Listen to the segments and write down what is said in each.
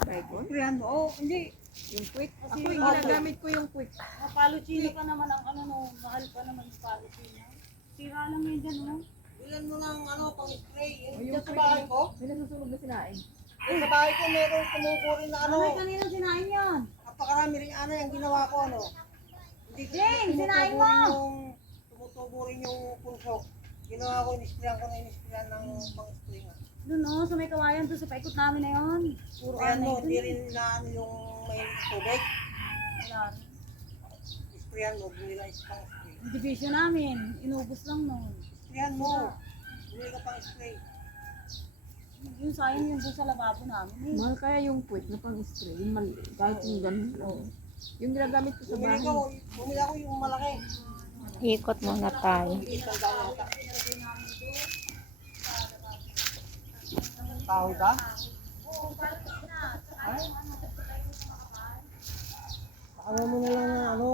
Baygon? Yan mo. Oh, hindi. Yung quick. Ako yung ginagamit ko yung quick. Paluchino pa naman ang ano no, mahal pa naman yung paluchino. Sira lang yan dyan no. Bilan mo ng ano, pang-spray. Yung Yung sa bahay ko. May nasusunog na sinain. Yung sa bahay ko, meron kumukurin na ano. Ano kanina sinain yan? Napakarami rin ano yung ginawa ko ano. Hindi Jane, sinain mo! Tumutubo rin yung pulso. Ginawa ko, inisprayan ko na inisprayan ng pang-spray nga. Doon oh, sa may kawayan doon sa paikot namin na yun. Puro Kaya anay no, doon. hindi rin na ano yung may tubig. Wala rin. Isprayan mo, bumili lang pang-spray. Yung division namin, inubos lang noon. Isprayan mo. Bumili ka pang-spray. Yung sayang yung doon sa lababo namin eh. Mahal kaya yung quick na pang-spray. Yung maliit. Kahit yung ganun. Oo. Yung ginagamit ko sa Bumili bahay. bumili ako yung malaki. Ikot muna tayo. Isang daan yata. Kahoy ba? Ay? Baka mo na lang ng ano,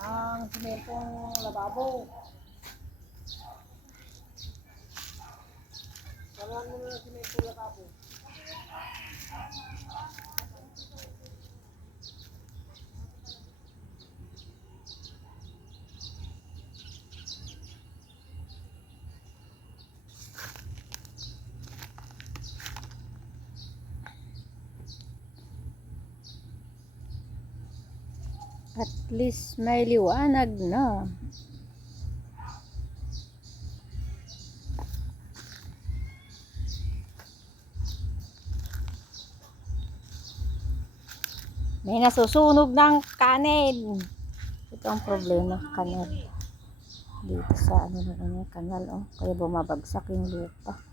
ng sementong lababo. Saluhan mo na ng sementong lababo. At least may liwanag na. May nasusunog ng kanin. Ito ang problema, kanal. Dito sa ano kanal, oh. Kaya bumabagsak yung lupa.